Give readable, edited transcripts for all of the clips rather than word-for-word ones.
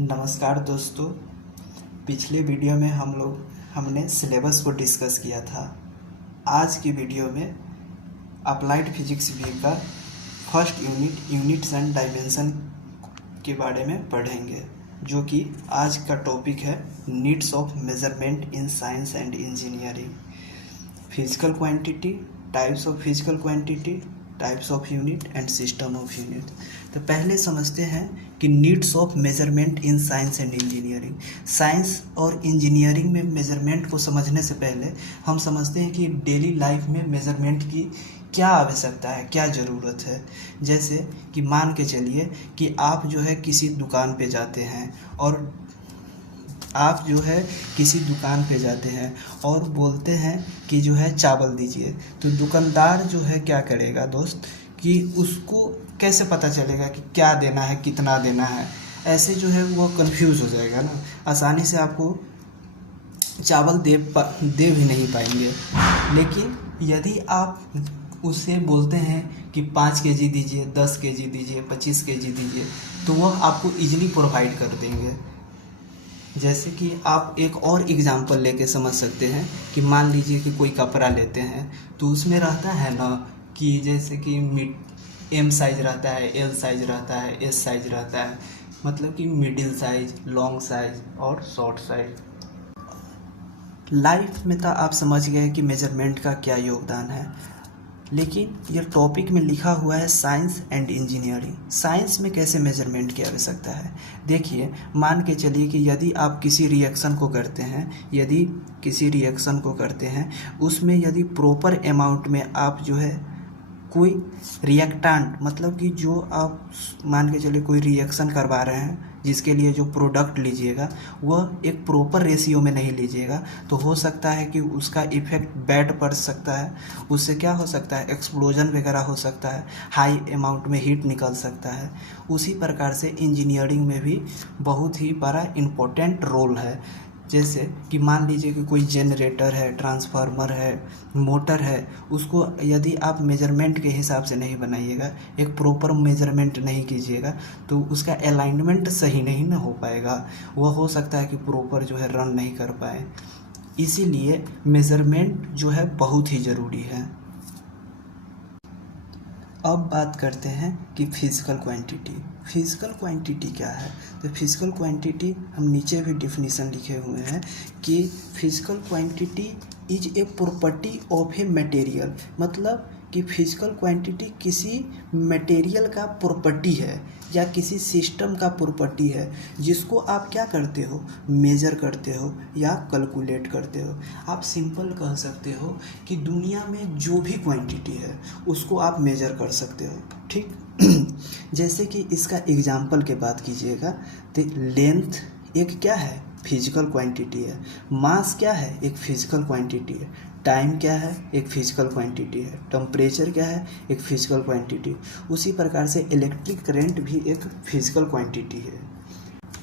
नमस्कार दोस्तों। पिछले वीडियो में हमने सिलेबस को डिस्कस किया था। आज की वीडियो में अप्लाइड फिजिक्स बी का फर्स्ट यूनिट्स एंड डायमेंशन के बारे में पढ़ेंगे, जो कि आज का टॉपिक है needs of measurement in science and engineering. Physical quantity, types of physical quantity, types of unit and system of unit. तो पहले समझते हैं कि needs of measurement in science and engineering. Science और इंजीनियरिंग में मेजरमेंट को समझने से पहले हम समझते हैं कि डेली लाइफ में मेजरमेंट की क्या आवश्यकता है, क्या ज़रूरत है। जैसे कि मान के चलिए कि आप जो है किसी दुकान पे जाते हैं और बोलते हैं कि जो है चावल दीजिए, तो दुकानदार जो है क्या करेगा दोस्त कि उसको कैसे पता चलेगा कि क्या देना है, कितना देना है। ऐसे जो है वो कंफ्यूज हो जाएगा ना, आसानी से आपको चावल दे भी नहीं पाएंगे। लेकिन यदि आप उससे बोलते हैं कि 5 केजी दीजिए, 10 केजी दीजिए, 25 केजी दीजिए, तो वह आपको ईजिली प्रोवाइड कर देंगे। जैसे कि आप एक और एग्जांपल लेके समझ सकते हैं कि मान लीजिए कि कोई कपड़ा लेते हैं, तो उसमें रहता है ना कि जैसे कि एम साइज रहता है, एल साइज रहता है, एस साइज रहता है, मतलब कि मिडिल साइज, लॉन्ग साइज और शॉर्ट साइज। लाइफ में तो आप समझ गए कि मेजरमेंट का क्या योगदान है, लेकिन यह टॉपिक में लिखा हुआ है साइंस एंड इंजीनियरिंग। साइंस में कैसे मेजरमेंट की आवश्यकता है। देखिए, मान के चलिए कि यदि आप किसी रिएक्शन को करते हैं, उसमें यदि प्रॉपर अमाउंट में आप जो है कोई रिएक्टेंट, मतलब कि जो आप मान के चलिए कोई रिएक्शन करवा रहे हैं, जिसके लिए जो प्रोडक्ट लीजिएगा वह एक प्रॉपर रेशियो में नहीं लीजिएगा, तो हो सकता है कि उसका इफ़ेक्ट बैड पड़ सकता है। उससे क्या हो सकता है, एक्सप्लोजन वगैरह हो सकता है, हाई अमाउंट में हीट निकल सकता है। उसी प्रकार से इंजीनियरिंग में भी बहुत ही बड़ा इम्पोर्टेंट रोल है। जैसे कि मान लीजिए कि कोई जनरेटर है, ट्रांसफार्मर है, मोटर है, उसको यदि आप मेजरमेंट के हिसाब से नहीं बनाइएगा, एक प्रॉपर मेजरमेंट नहीं कीजिएगा, तो उसका अलाइनमेंट सही नहीं ना हो पाएगा। वह हो सकता है कि प्रॉपर जो है रन नहीं कर पाए। इसीलिए मेजरमेंट जो है बहुत ही ज़रूरी है। अब बात करते हैं कि फिजिकल क्वांटिटी। फिजिकल क्वांटिटी क्या है। तो फिजिकल क्वांटिटी हम नीचे भी डिफिनीशन लिखे हुए हैं कि physical quantity is a property of a material. मतलब कि फिजिकल क्वांटिटी किसी मटेरियल का प्रॉपर्टी है या किसी सिस्टम का प्रॉपर्टी है, जिसको आप क्या करते हो, मेज़र करते हो या कैलकुलेट करते हो। आप सिंपल कह सकते हो कि दुनिया में जो भी क्वांटिटी है उसको आप मेज़र कर सकते हो, ठीक। जैसे कि इसका एग्जाम्पल के बात कीजिएगा, तो लेंथ एक क्या है, फिजिकल क्वांटिटी है। मास क्या है, एक फिजिकल क्वांटिटी है। टाइम क्या है, एक फिजिकल क्वांटिटी है। टेम्परेचर क्या है, एक फिजिकल क्वांटिटी। उसी प्रकार से इलेक्ट्रिक करंट भी एक फिजिकल क्वांटिटी है।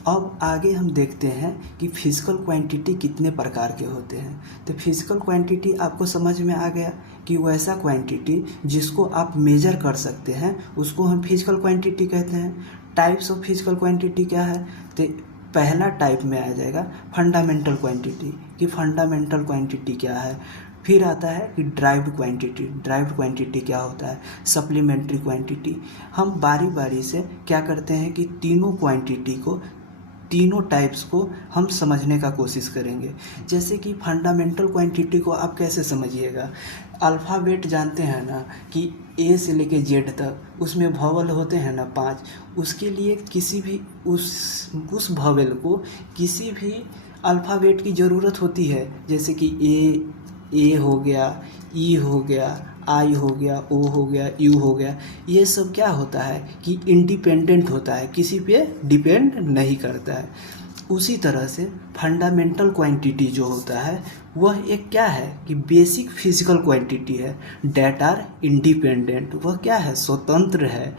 अब आगे हम देखते हैं कि फिजिकल क्वांटिटी कितने प्रकार के होते हैं। तो फिजिकल क्वांटिटी आपको समझ में आ गया कि वैसा क्वांटिटी जिसको आप मेजर कर सकते हैं उसको हम फिजिकल क्वांटिटी कहते हैं। टाइप्स ऑफ फिजिकल क्वांटिटी क्या है, तो पहला टाइप में आ जाएगा फंडामेंटल क्वांटिटी, कि फंडामेंटल क्वांटिटी क्या है। फिर आता है कि ड्राइव्ड क्वांटिटी। ड्राइव्ड क्वांटिटी क्या होता है, सप्लीमेंट्री क्वांटिटी। हम बारी बारी से क्या करते हैं कि तीनों क्वांटिटी को, तीनों टाइप्स को हम समझने का कोशिश करेंगे। जैसे कि फंडामेंटल क्वांटिटी को आप कैसे समझिएगा। अल्फ़ाबेट जानते हैं ना कि ए से लेके जेड तक, उसमें वॉवल होते हैं ना 5। उसके लिए किसी भी उस वॉवल को किसी भी अल्फ़ाबेट की ज़रूरत होती है। जैसे कि ए हो गया, ई हो गया, आई हो गया, ओ हो गया, यू हो गया। ये सब क्या होता है कि इंडिपेंडेंट होता है, किसी पे डिपेंड नहीं करता है। उसी तरह से फंडामेंटल क्वांटिटी जो होता है वह एक क्या है कि बेसिक फिजिकल क्वांटिटी है, डेट आर इंडिपेंडेंट। वह क्या है, स्वतंत्र है,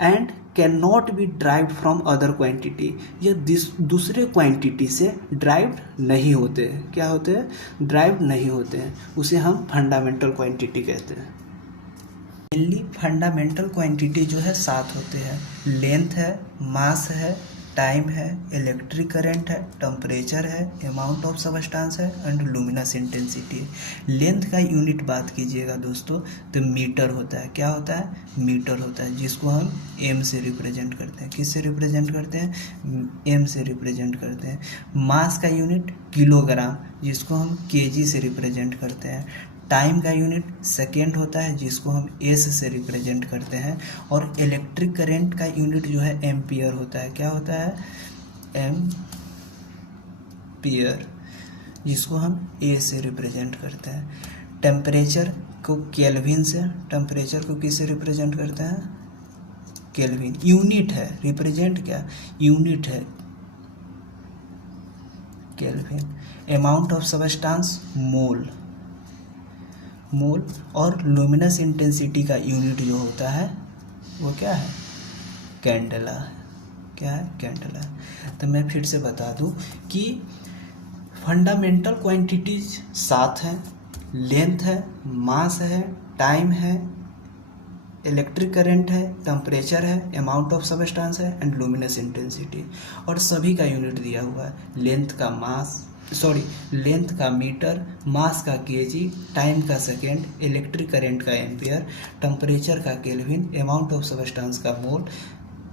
and can not be derived from other quantity. ये दूसरे क्वांटिटी से ड्राइव्ड नहीं होते हैं। क्या होते हैं, ड्राइव्ड नहीं होते हैं। उसे हम फंडामेंटल क्वांटिटी कहते हैं। मेनली फंडामेंटल क्वांटिटी जो है 7 होते हैं। लेंथ है, मास है, टाइम है, इलेक्ट्रिक करंट है, टेम्परेचर है, अमाउंट ऑफ सबस्टेंस है एंड लुमिनस इंटेंसिटी है। लेंथ का यूनिट बात कीजिएगा दोस्तों तो मीटर होता है। क्या होता है? मीटर होता है, जिसको हम एम से रिप्रेजेंट करते हैं। किससे रिप्रेजेंट करते हैं? एम से रिप्रेजेंट करते हैं। मास का यूनिट किलोग्राम, जिसको हम केजी से रिप्रेजेंट करते हैं। टाइम का यूनिट सेकेंड होता है, जिसको हम एस से रिप्रेजेंट करते हैं। और इलेक्ट्रिक करंट का यूनिट जो है एम्पियर होता है। क्या होता है? एम्पियर, जिसको हम ए से रिप्रेजेंट करते हैं। टेम्परेचर को केल्विन से, टेम्परेचर को किससे रिप्रेजेंट करते हैं? केल्विन। यूनिट है, रिप्रेजेंट क्या? यूनिट है, केल्विन। अमाउंट ऑफ सबस्टेंस मोल, मोल। और लुमिनस इंटेंसिटी का यूनिट जो होता है वो क्या है? कैंडेला। क्या है? कैंडेला। तो मैं फिर से बता दूं कि फंडामेंटल क्वांटिटीज 7 हैं। लेंथ है, मास है, टाइम है, इलेक्ट्रिक करंट है, टेम्परेचर है, अमाउंट ऑफ सबस्टेंस है एंड लुमिनस इंटेंसिटी। और सभी का यूनिट दिया हुआ है। लेंथ का मीटर, मास का केजी, टाइम का सेकेंड, इलेक्ट्रिक करंट का एम्पियर, टेम्परेचर का केल्विन, अमाउंट ऑफ सबस्टेंस का मोल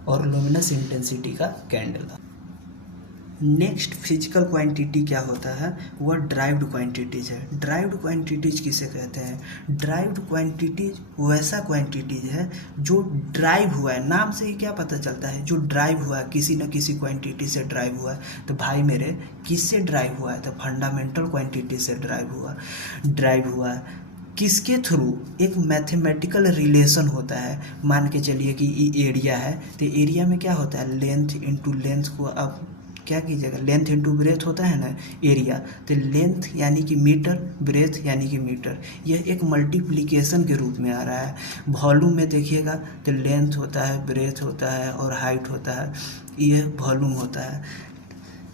और लुमिनस इंटेंसिटी का कैंडेला। नेक्स्ट फिजिकल क्वांटिटी क्या होता है? वह ड्राइव्ड क्वांटिटीज है। ड्राइव्ड क्वांटिटीज किसे कहते हैं? ड्राइव्ड क्वांटिटीज वैसा क्वांटिटीज है जो ड्राइव हुआ है। नाम से ही क्या पता चलता है? जो ड्राइव हुआ है, किसी न किसी क्वांटिटी से ड्राइव हुआ है। तो भाई मेरे, किससे ड्राइव हुआ है? तो फंडामेंटल क्वांटिटी से ड्राइव हुआ है। किसके थ्रू? एक मैथमेटिकल रिलेशन होता है। मान के चलिए कि ये एरिया है, तो एरिया में क्या होता है? लेंथ इंटू लेंथ को आप क्या कीजिएगा? लेंथ इंटू ब्रेथ होता है ना एरिया। तो लेंथ यानी कि मीटर, ब्रेथ यानी कि मीटर। यह एक मल्टीप्लिकेशन के रूप में आ रहा है। वॉल्यूम में देखिएगा तो लेंथ होता है, ब्रेथ होता है और हाइट होता है, यह वॉल्यूम होता है।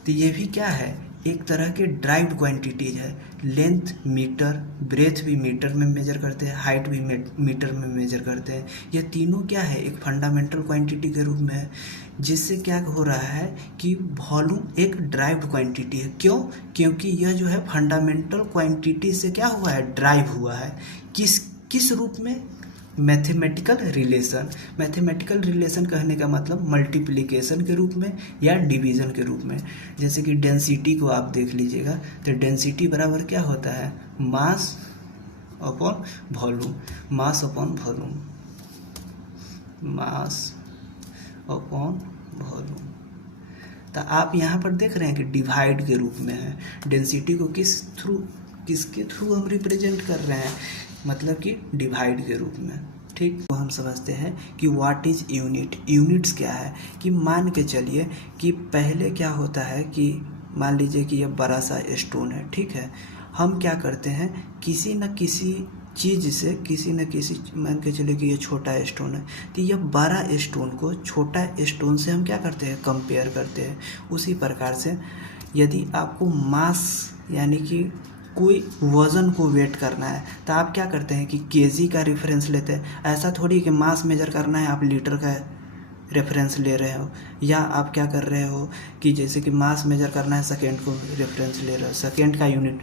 तो ये भी क्या है? एक तरह के ड्राइव्ड क्वांटिटीज है। लेंथ मीटर, ब्रेथ भी मीटर में मेजर करते हैं, हाइट भी मीटर में मेजर करते हैं। ये तीनों क्या है? एक फंडामेंटल क्वांटिटी के रूप में है। जिससे क्या हो रहा है कि वॉल्यूम एक ड्राइव्ड क्वांटिटी है। क्यों? क्योंकि यह जो है फंडामेंटल क्वांटिटी से क्या हुआ है? ड्राइव हुआ है। किस रूप में? Mathematical relation. मैथमेटिकल रिलेशन कहने का मतलब मल्टीप्लिकेशन के रूप में या डिवीज़न के रूप में। जैसे कि डेंसिटी को आप देख लीजिएगा तो डेंसिटी बराबर क्या होता है? Mass upon volume. Mass upon volume, mass upon volume. तो आप यहाँ पर देख रहे हैं कि डिवाइड के रूप में है। डेंसिटी को किसके थ्रू हम रिप्रेजेंट कर रहे हैं? मतलब कि डिवाइड के रूप में। ठीक, तो हम समझते हैं कि व्हाट इज यूनिट। यूनिट्स क्या है? कि मान के चलिए कि पहले क्या होता है कि मान लीजिए कि यह बड़ा सा स्टोन है, ठीक है। हम क्या करते हैं? किसी न किसी चीज़ से, किसी न किसी, मान के चलिए कि ये छोटा स्टोन है, तो यह बड़ा स्टोन को छोटा स्टोन से हम क्या करते हैं? कंपेयर करते हैं। उसी प्रकार से यदि आपको मास यानी कि कोई वज़न को वेट करना है तो आप क्या करते हैं कि केजी का रेफरेंस लेते हैं। ऐसा थोड़ी कि मास मेजर करना है आप लीटर का रेफरेंस ले रहे हो, या आप क्या कर रहे हो कि जैसे कि मास मेजर करना है सेकेंड को रेफरेंस ले रहे हो,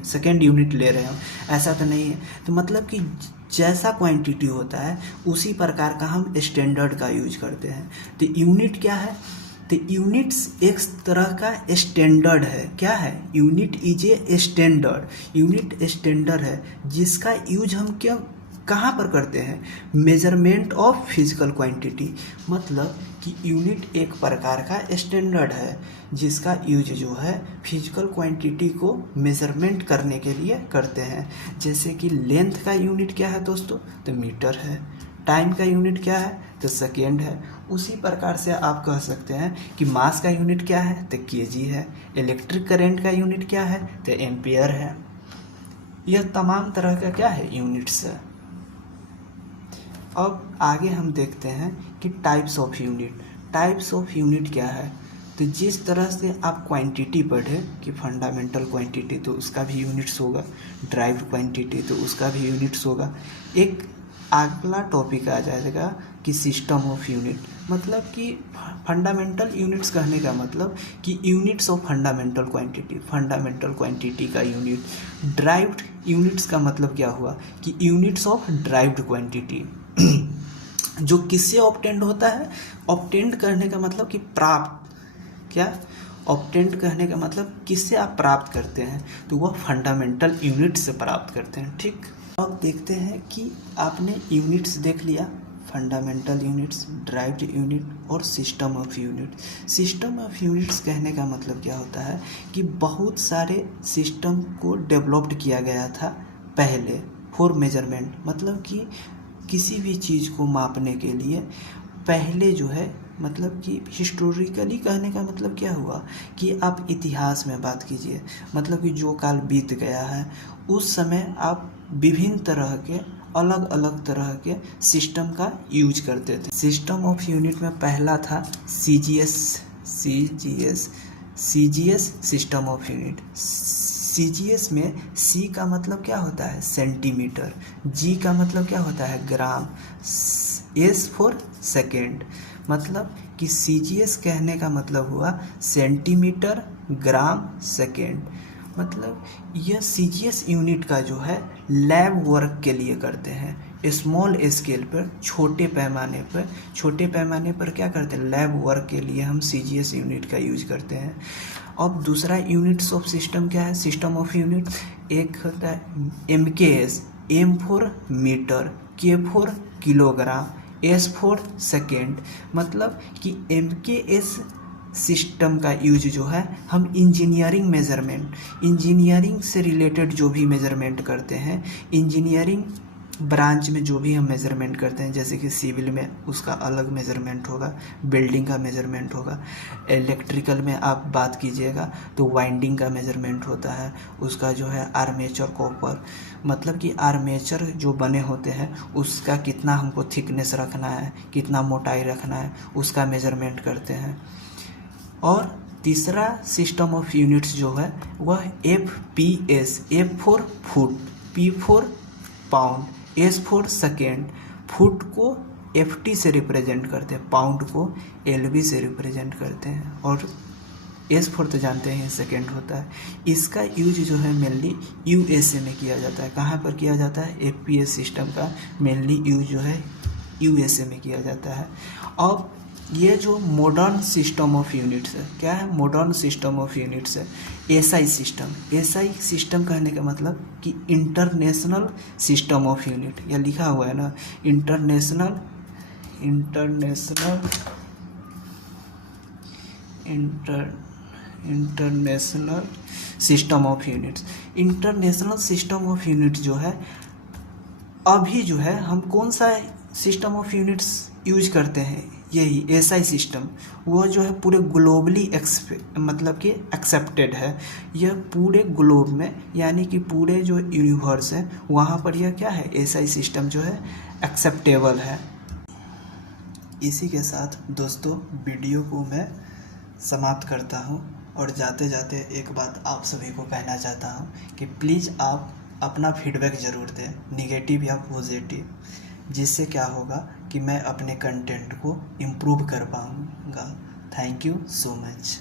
सेकेंड यूनिट ले रहे हो। ऐसा तो नहीं है। तो मतलब कि जैसा क्वांटिटी होता है उसी प्रकार का हम स्टैंडर्ड का यूज करते हैं। तो यूनिट क्या है? तो यूनिट्स एक तरह का स्टैंडर्ड है। क्या है? Unit is a standard. Unit standard है जिसका यूज हम कहाँ पर करते हैं? Measurement of physical quantity. मतलब कि यूनिट एक प्रकार का स्टैंडर्ड है जिसका यूज जो है फिजिकल क्वांटिटी को मेजरमेंट करने के लिए करते हैं। जैसे कि लेंथ का यूनिट क्या है दोस्तों? तो मीटर है। टाइम का यूनिट क्या है? तो सेकेंड है। उसी प्रकार से आप कह सकते हैं कि मास का यूनिट क्या है? तो केजी है। इलेक्ट्रिक करंट का यूनिट क्या है? तो एम्पियर है। यह तमाम तरह का क्या है? यूनिट्स है। अब आगे हम देखते हैं कि types of unit. Types of unit क्या है? तो जिस तरह से आप क्वांटिटी पढ़े कि फंडामेंटल क्वांटिटी तो उसका भी यूनिट्स होगा, ड्राइव्ड क्वांटिटी तो उसका भी यूनिट्स होगा। एक अगला टॉपिक आ जाएगा कि सिस्टम ऑफ यूनिट, मतलब कि फंडामेंटल यूनिट्स कहने का मतलब कि units of fundamental quantity, fundamental quantity का यूनिट। ड्राइव्ड यूनिट्स का मतलब क्या हुआ कि यूनिट्स ऑफ ड्राइव्ड क्वांटिटी जो किससे ऑब्टेंड होता है। ऑब्टेंड करने का मतलब कि प्राप्त, क्या ऑब्टेंड कहने का मतलब किससे आप प्राप्त करते हैं, तो वह फंडामेंटल यूनिट से प्राप्त करते हैं। ठीक, अब देखते हैं कि आपने यूनिट्स देख लिया, फंडामेंटल यूनिट्स, ड्राइव्ड यूनिट और system of unit. System of units कहने का मतलब क्या होता है कि बहुत सारे सिस्टम को डेवलप्ड किया गया था पहले फॉर मेजरमेंट, मतलब कि किसी भी चीज़ को मापने के लिए पहले जो है, मतलब कि हिस्टोरिकली कहने का मतलब क्या हुआ कि आप इतिहास में बात कीजिए, मतलब कि जो काल बीत गया है उस समय आप विभिन्न तरह के अलग अलग तरह के सिस्टम का यूज करते थे। सिस्टम ऑफ यूनिट में पहला था CGS system of unit. CGS में सी का मतलब क्या होता है सेंटीमीटर, जी का मतलब क्या होता है ग्राम, एस फॉर सेकेंड, मतलब कि सीजीएस कहने का मतलब हुआ सेंटीमीटर ग्राम सेकेंड। मतलब यह सीजीएस यूनिट का जो है लैब वर्क के लिए करते हैं, स्मॉल स्केल पर, छोटे पैमाने पर क्या करते हैं, लैब वर्क के लिए हम सीजीएस यूनिट का यूज करते हैं। अब दूसरा यूनिट्स ऑफ सिस्टम क्या है, सिस्टम ऑफ यूनिट, एक होता है एमकेएस, एम फॉर मीटर, के for kilogram, S for second, मतलब कि एमकेएस सिस्टम का यूज जो है हम इंजीनियरिंग मेजरमेंट, इंजीनियरिंग से रिलेटेड जो भी मेजरमेंट करते हैं, इंजीनियरिंग ब्रांच में जो भी हम मेजरमेंट करते हैं, जैसे कि सिविल में उसका अलग मेजरमेंट होगा, बिल्डिंग का मेजरमेंट होगा, इलेक्ट्रिकल में आप बात कीजिएगा तो वाइंडिंग का मेजरमेंट होता है, उसका जो है आर्मेचर कॉपर, मतलब कि आर्मेचर जो बने होते हैं उसका कितना हमको थिकनेस रखना है, कितना मोटाई रखना है, उसका मेजरमेंट करते हैं। और तीसरा सिस्टम ऑफ यूनिट्स जो है वह FPS, F for foot, P for pound, S for second. Foot को FT से रिप्रेजेंट करते हैं, पाउंड को LB से रिप्रेजेंट करते हैं, और एस फॉर तो जानते हैं सेकेंड होता है। इसका यूज जो है मेनली USA में किया जाता है। कहाँ पर किया जाता है, FPS सिस्टम का मेनली यूज जो है USA में किया जाता है। अब ये जो मॉडर्न सिस्टम ऑफ यूनिट्स है, क्या है मॉडर्न सिस्टम ऑफ यूनिट्स है, SI सिस्टम। SI सिस्टम कहने का मतलब कि इंटरनेशनल सिस्टम ऑफ यूनिट, या लिखा हुआ है ना international system of units. International system of unit जो है, अभी जो है हम कौन सा सिस्टम ऑफ यूनिट्स यूज करते हैं, यही SI सिस्टम, वो जो है पूरे ग्लोबली मतलब कि एक्सेप्टेड है। यह पूरे ग्लोब में, यानी कि पूरे जो यूनिवर्स है वहाँ पर यह क्या है, SI सिस्टम जो है एक्सेप्टेबल है। इसी के साथ दोस्तों वीडियो को मैं समाप्त करता हूँ, और जाते जाते एक बात आप सभी को कहना चाहता हूँ कि प्लीज़ आप अपना फीडबैक ज़रूर दें, निगेटिव या पॉजिटिव, जिससे क्या होगा कि मैं अपने कंटेंट को इम्प्रूव कर पाऊँगा। Thank you so much.